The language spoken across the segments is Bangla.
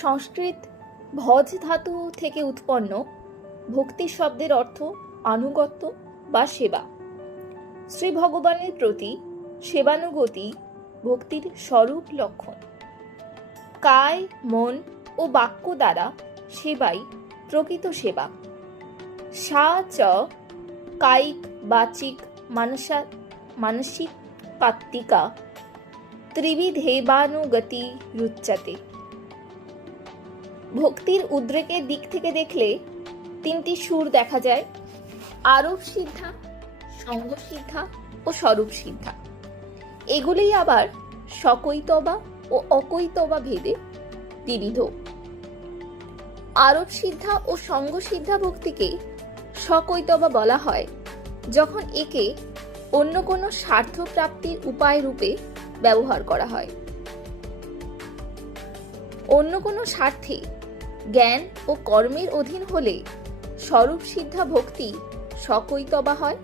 সংস্কৃত ভজ ধাতু থেকে উৎপন্ন ভক্তি শব্দের অর্থ আনুগত্য বা সেবা। শ্রী ভগবানের প্রতি সেবানুগতি ভক্তির স্বরূপ লক্ষণ। কায়, মন ও বাক্য দ্বারা সেবাই প্রকৃত সেবা। সা চ কায়িক, বাচিক, মানসিক পাত্তিকা ত্রিবিধেবানুগতি রুচ্যতে। ভক্তির উদ্রেকের দিক থেকে দেখলে তিনটি সুর দেখা যায়: আরোপ সিদ্ধা, সঙ্গ সিদ্ধা ও স্বরূপ সিদ্ধা। এগুলি আবার সকৈতবা ও অকৈতবা ভেদে দ্বিবিধ। আরোপ সিদ্ধা ও সঙ্গ সিদ্ধা ভক্তিকে সকৈতবা বলা হয় যখন একে অন্য কোনো স্বার্থ প্রাপ্তির উপায় রূপে ব্যবহার করা হয়। অন্য কোনো স্বার্থে জ্ঞান ও কর্মের অধীন হলে স্বরূপ সিদ্ধা ভক্তি সকৈতবা হয়।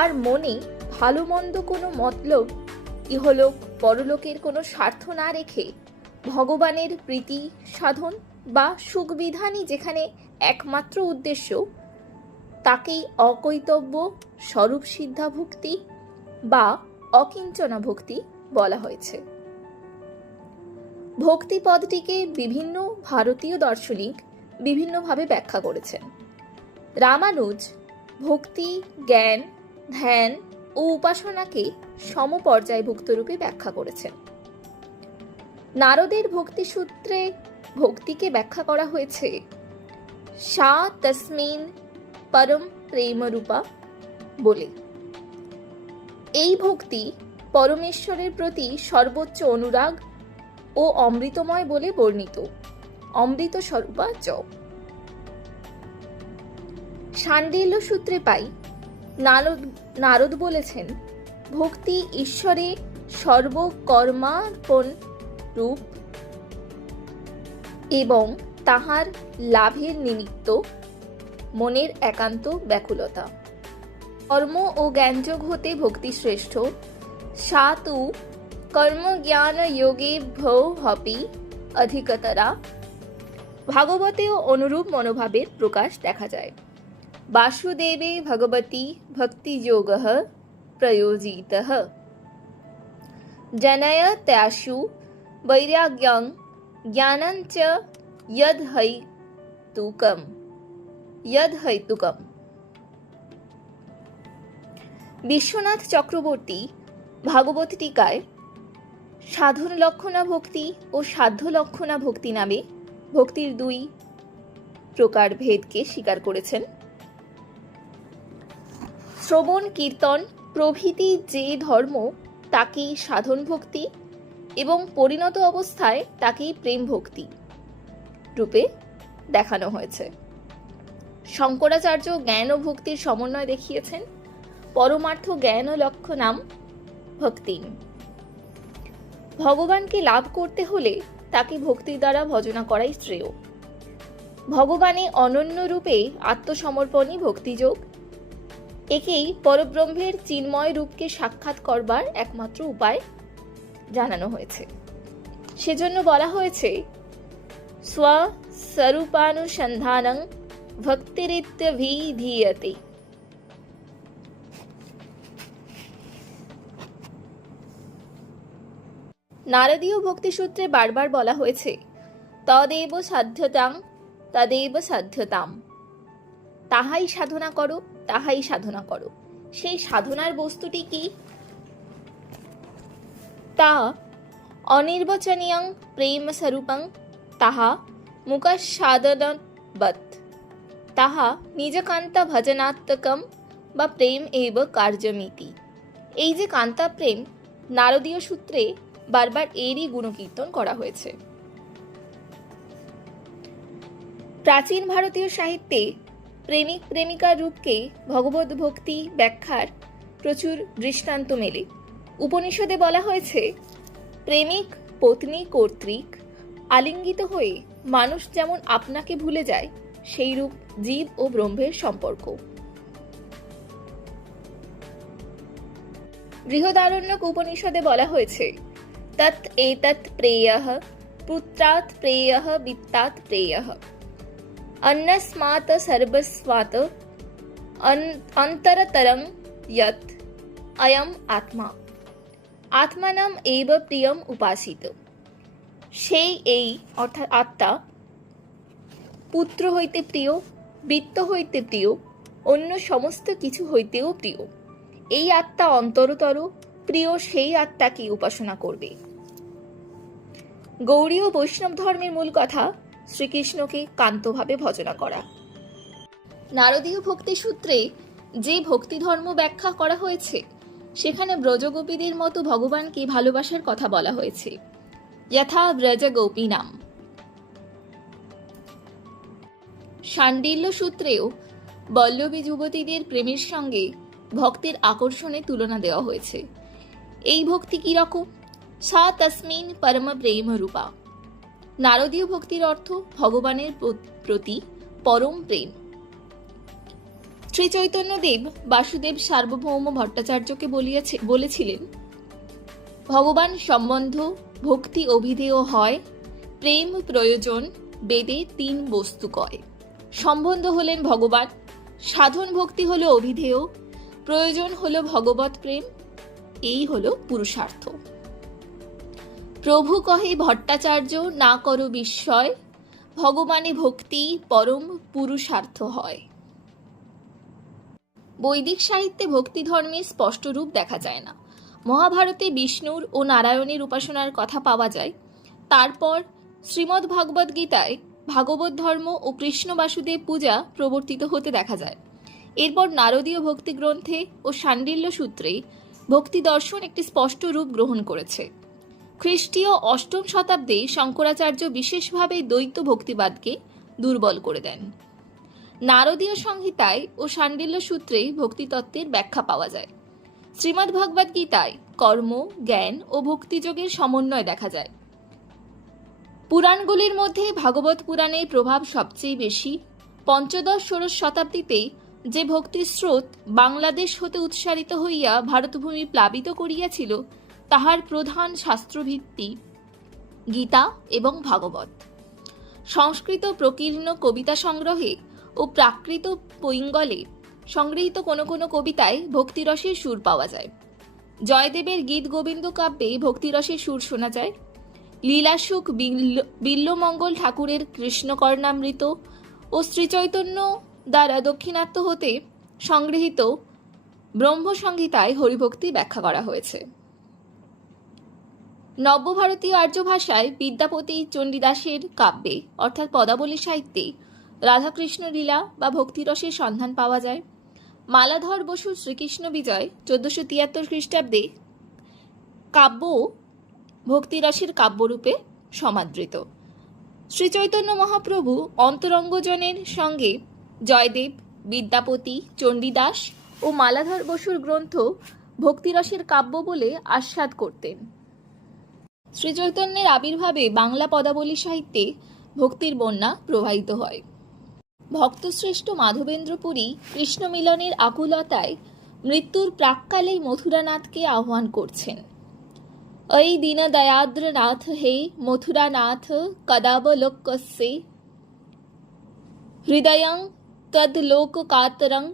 আর মনে ভালো মন্দ কোনো মতলব, ইহলোক পরলোকের কোনো স্বার্থ না রেখে ভগবানের প্রীতি সাধন বা সুখবিধানই যেখানে একমাত্র উদ্দেশ্য, তাকেই অকৈতব্য স্বরূপ সিদ্ধা ভক্তি বা অকিঞ্চনা ভক্তি বলা হয়েছে। ভক্তি পদটিকে বিভিন্ন ভারতীয় দার্শনিক বিভিন্নভাবে ব্যাখ্যা করেছেন। রামানুজ ভক্তি, জ্ঞান, ধ্যান ও উপাসনাকে সমপর্যায়ভুক্ত রূপে ব্যাখ্যা করেছেন। নারদের ভক্তি সূত্রে ভক্তিকে ব্যাখ্যা করা হয়েছে সা তস্মিন পরম প্রেমরূপা বলে। এই ভক্তি পরমেশ্বরের প্রতি সর্বোচ্চ অনুরাগ ও অমৃতময় বলে বর্ণিত। অমৃত স্বরূপা চ। শাণ্ডিল্য সূত্রে পাই নারদ বলেছেন, ভক্তি ঈশ্বরে সর্বকর্মার্পণ রূপ এবং তাহার লাভের নিমিত্ত মনের একান্ত ব্যাকুলতা। কর্ম ও জ্ঞানযোগ হতে ভক্তি শ্রেষ্ঠ। সাতু কর্ম জ্ঞান যোগে ভৌহপি অধিকতরা। ভাগবতেও অনুরূপ মনোভাবের প্রকাশ দেখা যায়। বাসুদেবে ভগবতী ভক্তিযোগঃ প্রয়োজিতঃ জনয়ত্যাশু বৈরাগ্যং জ্ঞানঞ্চ যদ্হৈতুকম। বিশ্বনাথ চক্রবর্তী ভাগবত টিকায় সাধন লক্ষণা ভক্তি ও সাধ্য লক্ষণা ভক্তি নামে ভক্তির দুই প্রকার ভেদকে স্বীকার করেছেন। শ্রবণ, কীর্তন প্রভৃতি যে ধর্ম তাকেই সাধন ভক্তি এবং পরিণত অবস্থায় তাকেই প্রেম ভক্তি রূপে দেখানো হয়েছে। শঙ্করাচার্য জ্ঞান ও ভক্তির সমন্বয় দেখিয়েছেন। পরমার্থ জ্ঞান ও লক্ষণাম ভক্তি। ভগবানকে লাভ করতে হলে তাকে ভক্তির দ্বারা ভজনা করাই শ্রেয়। ভগবানে অনন্য রূপে আত্মসমর্পণই ভক্তিযোগ। একেই পরব্রহ্মের চিন্ময় রূপকে সাক্ষাৎ করবার একমাত্র উপায় জানানো হয়েছে। সেজন্য বলা হয়েছে স্বস্বরূপানুসন্ধানং ভক্তিরিত্যভিধীয়তে। নারদীয় ভক্তিসূত্রে বারবার বলা হয়েছে তদেব সাধ্যতাম। তাহাই সাধনা করো, তাহাই সাধনা করো। সেই সাধনার বস্তুটি কি? তা অনির্বচনীয়ং প্রেম স্বরূপং, তাহা মুখসাদনবৎ, তাহা নিজকান্ত ভজনাত্মকম বা প্রেম এব কার্যমিতি। এই যে কান্তা প্রেম, নারদীয় সূত্রে বারবার এরই গুণকীর্তন করা হয়েছে। প্রাচীন ভারতীয় সাহিত্যে প্রেমিক প্রেমিকার রূপকে ভগবত ভক্তি ব্যাখ্যার প্রচুর দৃষ্টান্ত মেলে। উপনিষদে বলা হয়েছে প্রেমিক পত্নী কর্তৃক আলিঙ্গিত হয়ে মানুষ যেমন আপনাকে ভুলে যায়, সেই রূপ জীব ও ব্রহ্মের সম্পর্ক। বৃহদারণ্যক উপনিষদে বলা হয়েছে তৎ এতৎ প্রেয়ঃ पुत्रात् प्रेयः वित्तात् प्रेयः अन्नस्मात् सर्वस्वात् अन्तरतरं यत् अयम् आत्मा आत्मानम् एव प्रियम उपासित। সেই এই অর্থাৎ আত্মা পুত্র হইতে প্রিয়, বৃত্ত হইতে প্রিয়, অন্য সমস্ত কিছু হইতেও প্রিয়। এই আত্মা অন্তরতর, প্রিয় সেই আত্মাকে উপাসনা করবে। গৌড়ী ও বৈষ্ণব ধর্মের মূল কথা শ্রীকৃষ্ণকে কান্তভাবে ভজনা করা। নারদীয় ভক্তি সূত্রে যে ভক্তি ধর্ম ব্যাখ্যা করা হয়েছে সেখানে ব্রজগোপীদের মতো ভগবানকে ভালোবাসার কথা বলা হয়েছে, যথা ব্রজ গোপী নাম। শাণ্ডিল্য সূত্রেও বল্লভী যুবতীদের প্রেমের সঙ্গে ভক্তের আকর্ষণে তুলনা দেওয়া হয়েছে। এই ভক্তি কি রকম? সা তস্মিন পরম প্রেম রূপা। নারদীয় ভক্তির অর্থ ভগবানের প্রতি পরম প্রেম। শ্রী চৈতন্যদেব বাসুদেব সার্বভৌম ভট্টাচার্যকে বলেছিলেন, ভগবান সম্বন্ধ ভক্তি অভিধেয় হয়, প্রেম প্রয়োজন বেদে তিন বস্তু কয়। সম্বন্ধ হলেন ভগবান, সাধন ভক্তি হলো অভিধেয়, প্রয়োজন হলো ভগবত প্রেম, এই হলো পুরুষার্থ। প্রভু কহে ভট্টাচার্য না করো বিস্ময়, ভগবানে ভক্তি পরম পুরুষার্থ হয়। বৈদিক সাহিত্যে ভক্তি ধর্মের স্পষ্ট রূপ দেখা যায় না। মহাভারতে বিষ্ণুর ও নারায়ণের উপাসনার কথা পাওয়া যায়। তারপর শ্রীমদ্ ভাগবত গীতায় ভাগবত ধর্ম ও কৃষ্ণ বাসুদেব পূজা প্রবর্তিত হতে দেখা যায়। এরপর নারদীয় ভক্তি গ্রন্থে ও শাণ্ডিল্য সূত্রে ভক্তি দর্শন একটি স্পষ্ট রূপ গ্রহণ করেছে। খ্রিস্টীয় অষ্টম শতাব্দে শঙ্করাচার্য বিশেষভাবে দ্বৈত ভক্তিবাদকে দুর্বল করে দেন। নারদীয় সংহিতায় ও শাণ্ডিল্য সূত্রে ভক্তিতত্ত্বের ব্যাখ্যা পাওয়া যায়। শ্রীমদ্ ভগবত গীতায় কর্ম, জ্ঞান ও ভক্তিযোগের সমন্বয় দেখা যায়। পুরাণগুলির মধ্যে ভাগবত পুরাণের প্রভাব সবচেয়ে বেশি। পঞ্চদশ-ষোড়শ শতাব্দীতে যে ভক্তির স্রোত বাংলাদেশ হতে উৎসারিত হইয়া ভারতভূমি প্লাবিত করিয়াছিল, তাহার প্রধান শাস্ত্রভিত্তি গীতা এবং ভাগবত। সংস্কৃত প্রকীর্ণ কবিতা সংগ্রহে ও প্রাকৃত পৈঙ্গলে সংগৃহীত কোনো কোনো কবিতায় ভক্তিরসের সুর পাওয়া যায়। জয়দেবের গীত গোবিন্দ কাব্যে ভক্তিরসের সুর শোনা যায়। লীলাসুখ বিল্লমঙ্গল ঠাকুরের কৃষ্ণকর্ণামৃত ও শ্রীচৈতন্য দ্বারা দক্ষিণাত্য হতে সংগৃহীত ব্রহ্মসংহিতায় হরিভক্তি ব্যাখ্যা করা হয়েছে। নব্যভারতীয় আর্য ভাষায় বিদ্যাপতি চণ্ডীদাসের কাব্যে অর্থাৎ পদাবলী সাহিত্যে রাধাকৃষ্ণ লীলা বা ভক্তিরসের সন্ধান পাওয়া যায়। মালাধর বসুর শ্রীকৃষ্ণ বিজয় 1473 খ্রিস্টাব্দে কাব্য ভক্তিরসের কাব্যরূপে সমাদৃত। শ্রীচৈতন্য মহাপ্রভু অন্তরঙ্গজনের সঙ্গে জয়দেব, বিদ্যাপতি, চণ্ডীদাস ও মালাধর বসুর গ্রন্থ ভক্তিরসের কাব্য বলে আস্বাদ করতেন। শ্রীচৈতন্যের আবির্ভাবে বাংলা পদাবলী সাহিত্যে ভক্তির বন্যা প্রবাহিত হয়। ভক্তশ্রেষ্ঠ মাধবেন্দ্র পুরী কৃষ্ণ মিলনের আকুলতায় মৃত্যুর প্রাক্কালেই মথুরানাথকে আহ্বান করছেন। ऐ दीनदयाद्रनाथ हे मथुरानाथ कदावलोकस्ये हृदयं तद्लोककातरं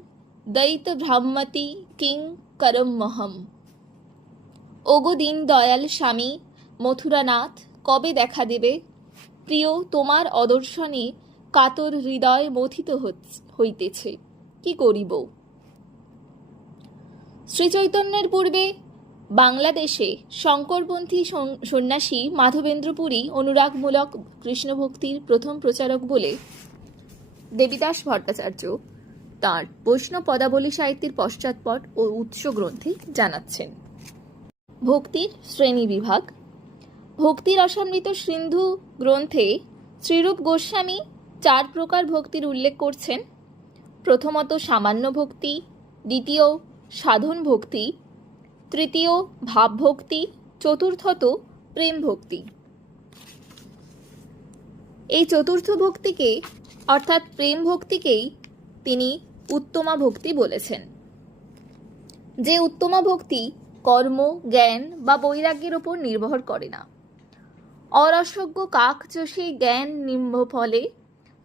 दयितभ्राम्यति किं करमहम्। ওগো দীন দয়াল স্বামী মথুরানাথ, কবে দেখা দেবে? প্রিয়, তোমার অদর্শনে কাতর হৃদয় মথিত হইতেছে, কি করিব? শ্রীচৈতন্যের পূর্বে বাংলাদেশে শঙ্করপন্থী সন্ন্যাসী মাধবেন্দ্র পুরী অনুরাগমূলক কৃষ্ণভক্তির প্রথম প্রচারক বলে দেবীদাস ভট্টাচার্য তাঁর বৈষ্ণব পদাবলী সাহিত্যের পশ্চাৎপট ও উৎস গ্রন্থে জানাচ্ছেন। ভক্তির শ্রেণী বিভাগ। ভক্তি রসামৃত সিন্ধু গ্রন্থে শ্রীরূপ গোস্বামী 4 প্রকার ভক্তির উল্লেখ করছেন। প্রথমত সামান্য ভক্তি, দ্বিতীয় সাধন ভক্তি, তৃতীয় ভাব ভক্তি, চতুর্থত প্রেম ভক্তি। এই চতুর্থ ভক্তিকে অর্থাৎ প্রেম ভক্তিকেই তিনি উত্তমা ভক্তি বলেছেন। যে উত্তমা ভক্তি কর্ম, জ্ঞান বা বৈরাগ্যের উপর নির্ভর করে না। অরসজ্ঞ কাক চষে জ্ঞান নিম্ব ফলে,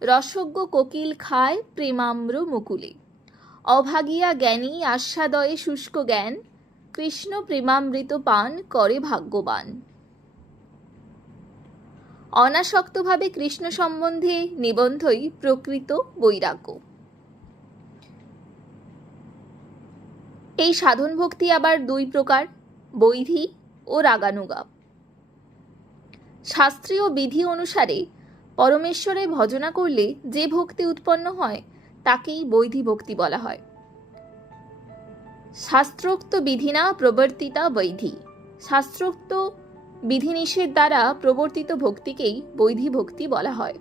রসজ্ঞ কোকিল খায় প্রেমাম্র মুকুলে। অভাগিয়া জ্ঞানী আস্বাদয়ে শুষ্ক জ্ঞান, কৃষ্ণ প্রেমামৃত পান করে ভাগ্যবান। অনাসক্তভাবে কৃষ্ণ সম্বন্ধে নিবন্ধই প্রকৃত বৈরাগ্য। এই সাধন ভক্তি আবার দুই প্রকার, বৈধি ও রাগানুগা। শাস্ত্রীয় বিধি অনুসারে পরমেশ্বরের ভজনা করলে যে ভক্তি উৎপন্ন হয় তাকেই বৈধি ভক্তি বলা হয়। শাস্ত্রোক্ত বিধিনা প্রবর্তিতা বৈধি। শাস্ত্রোক্ত বিধিনিষেধ দ্বারা প্রবর্তিত ভক্তিকেই বৈধি ভক্তি বলা হয়।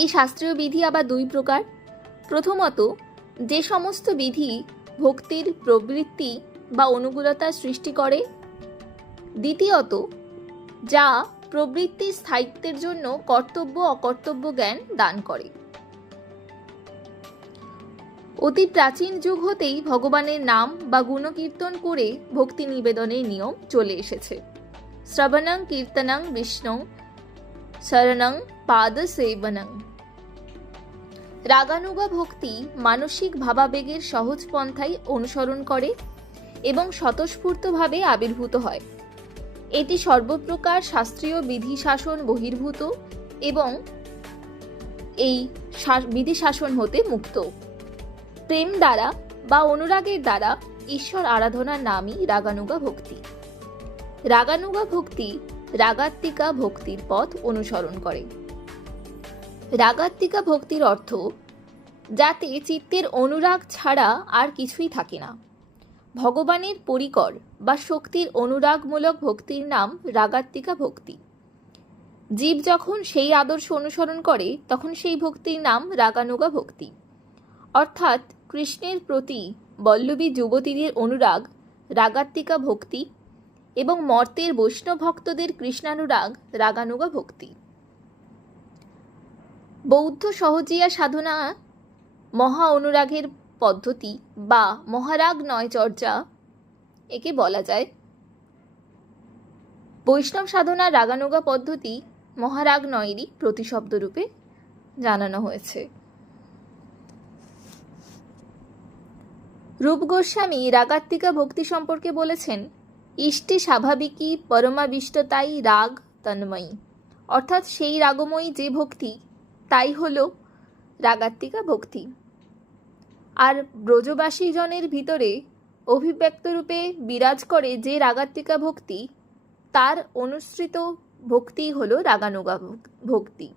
এই শাস্ত্রীয় বিধি আবার দুই প্রকার। প্রথমত, যে সমস্ত বিধি ভক্তির প্রবৃত্তি বা অনুকূলতা সৃষ্টি করে। দ্বিতীয়ত, যা প্রবৃত্তির স্থায়িত্বের জন্য কর্তব্য অকর্তব্য জ্ঞান দান করে। অতি প্রাচীন যুগ হতেই ভগবানের নাম বা গুণকীর্তন করে ভক্তি নিবেদনের নিয়ম চলে এসেছে। শ্রবণং কীর্তনং বিষ্ণু শরণং পাদ সেবনং। রাগানুগা ভক্তি মানসিক ভাবাবেগের সহজ পন্থাই অনুসরণ করে এবং স্বতঃস্ফূর্তভাবে আবির্ভূত হয়। এটি সর্বপ্রকার শাস্ত্রীয় বিধি শাসন বহির্ভূত এবং এই বিধি শাসন হতে মুক্ত। প্রেম দ্বারা বা অনুরাগের দ্বারা ঈশ্বর আরাধনার নামই রাগানুগা ভক্তি। রাগানুগা ভক্তি রাগাত্মিকা ভক্তির পথ অনুসরণ করে। রাগাত্মিকা ভক্তির অর্থ যাতে চিত্তের অনুরাগ ছাড়া আর কিছুই থাকে না। ভগবানের পরিকর বা শক্তির অনুরাগমূলক ভক্তির নাম রাগাত্মিকা ভক্তি। জীব যখন সেই আদর্শ অনুসরণ করে তখন সেই ভক্তির নাম রাগানুগা ভক্তি। অর্থাৎ কৃষ্ণের প্রতি বল্লভী যুবতীদের অনুরাগ রাগাত্মিকা ভক্তি এবং মর্তের বৈষ্ণব ভক্তদের কৃষ্ণানুরাগ রাগানুগা ভক্তি। বৌদ্ধ সহজিয়া সাধনা মহা অনুরাগের পদ্ধতি বা মহারাগ নয় চর্চা একে বলা যায়। বৈষ্ণব সাধনার রাগানুগা পদ্ধতি মহারাগ নয়েরই প্রতিশব্দ রূপে জানানো হয়েছে। রূপ গোস্বামী রাগাত্মিকা ভক্তি সম্পর্কে বলেছেন, ইষ্টে স্বাভাবিকী পরমাবিষ্টতাই রাগ তন্ময়ী। অর্থাৎ সেই রাগময়ী যে ভক্তি তাই হল রাগাত্মিকা ভক্তি। আর ব্রজবাসী জনের ভিতরে অভিব্যক্ত রূপে বিরাজ করে যে রাগাত্মিকা ভক্তি তার অনুসৃত ভক্তি হল রাগানুগা ভক্তি।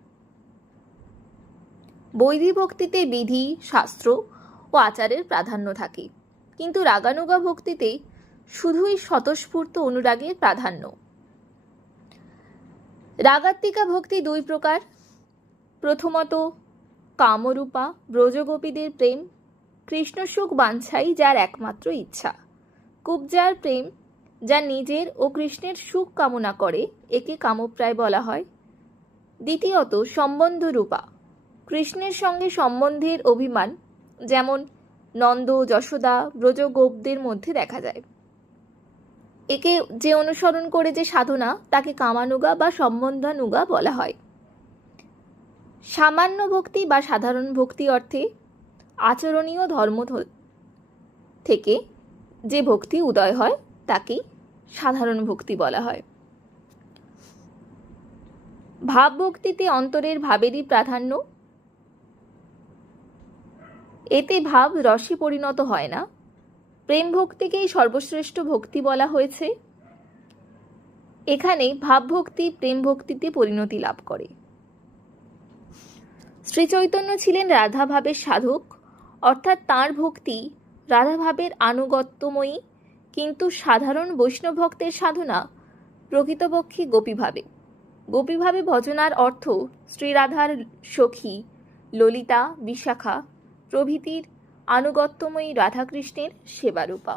বৈধি ভক্তিতে বিধি শাস্ত্র ও আচারের প্রাধান্য থাকে, কিন্তু রাগানুগা ভক্তিতে শুধুই স্বতঃস্ফূর্ত অনুরাগের প্রাধান্য। রাগাত্মিকা ভক্তি দুই প্রকার। প্রথমত, কামরূপা ব্রজগোপীদের প্রেম, কৃষ্ণ সুখ বাঞ্ছাই যার একমাত্র ইচ্ছা। কুব্জার প্রেম যা নিজের ও কৃষ্ণের সুখ কামনা করে, একে কামপ্রায় বলা হয়। দ্বিতীয়ত, সম্বন্ধরূপা কৃষ্ণের সঙ্গে সম্বন্ধের অভিমান, যেমন নন্দ যশোদা ব্রজগোপদের মধ্যে দেখা যায়। একে যে অনুসরণ করে যে সাধনা তাকে কামানুগা বা সম্বন্ধানুগা বলা হয়। সামান্য ভক্তি বা সাধারণ ভক্তি অর্থে আচরণীয় ধর্ম থেকে যে ভক্তি উদয় হয় তাকেই সাধারণ ভক্তি বলা হয়। ভাব ভক্তিতে অন্তরের ভাবেরই প্রাধান্য। এতে ভাব রসে পরিণত হয় না। প্রেম ভক্তিকেই সর্বশ্রেষ্ঠ ভক্তি বলা হয়েছে। এখানে ভাব ভক্তি প্রেম ভক্তিতে পরিণতি লাভ করে। শ্রী চৈতন্য ছিলেন রাধাভাবের সাধক, অর্থাৎ তাঁর ভক্তি রাধাভাবের আনুগত্যময়ী, কিন্তু সাধারণ বৈষ্ণব ভক্তের সাধনা প্রকৃতপক্ষে গোপীভাবে। গোপীভাবে ভজনার অর্থ শ্রীরাধার সখী ললিতা বিশাখা প্রভৃতির আনুগত্যময়ী রাধাকৃষ্ণের সেবারূপা।